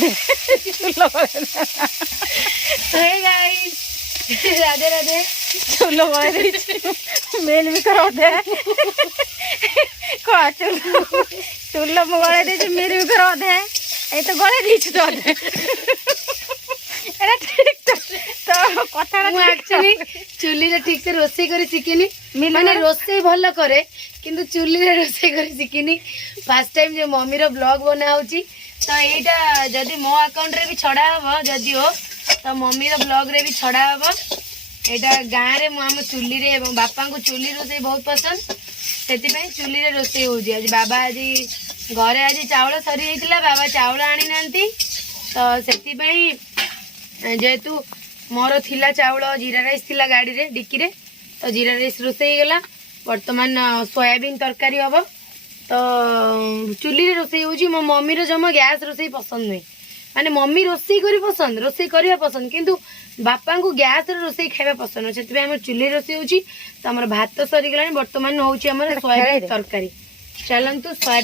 दे चूल्हा बड़े गाइस राधे राधे चूल्हा बड़े मेल भी करो दे कह चूल्हा गड़े दे मेल भी करो दे ये तो गड़े दी तो दे ठीक तो कथा एक्चुअली चुली रे ठीक से रोसे करी शिखिनी माने रोसे भल करे किंतु चुली रे रोसे करी शिखिनी फर्स्ट टाइम जो मम्मी रो ब्लॉग बना होची तो एटा जदी मो अकाउंट रे भी छड़ा हबो जदी हो तो मम्मी रो ब्लॉग रे भी छड़ा हबो एटा गां रे मो हम चुली रे एवं बापा को चुली रोसे बहुत पसंद सेति पई चुली रे रोसे होजी आज बाबा आज घरे आज चावल सरी हेतिला बाबा चावल आनी नांती तो सेति पई जेहेतु मोर थिला चावल जीरा राइस थिला गाड़ी रे डिक्की रे तो जीरा राइस रोसे गला वर्तमान सोयाबीन तरकारी हम तो चुली रे रोसे होजी मो मम्मी रो जमा गैस रोसे पसंद नहीं माने मम्मी रोसे करी पसंद रोसे करिया पसंद किंतु बापा को गैस रे रोसे खाइबा पसंद से हम चुली रोसे होजी तो हमर भात सरी गलानी वर्तमान होची हमर सोयाबीन तरकारी चलंतु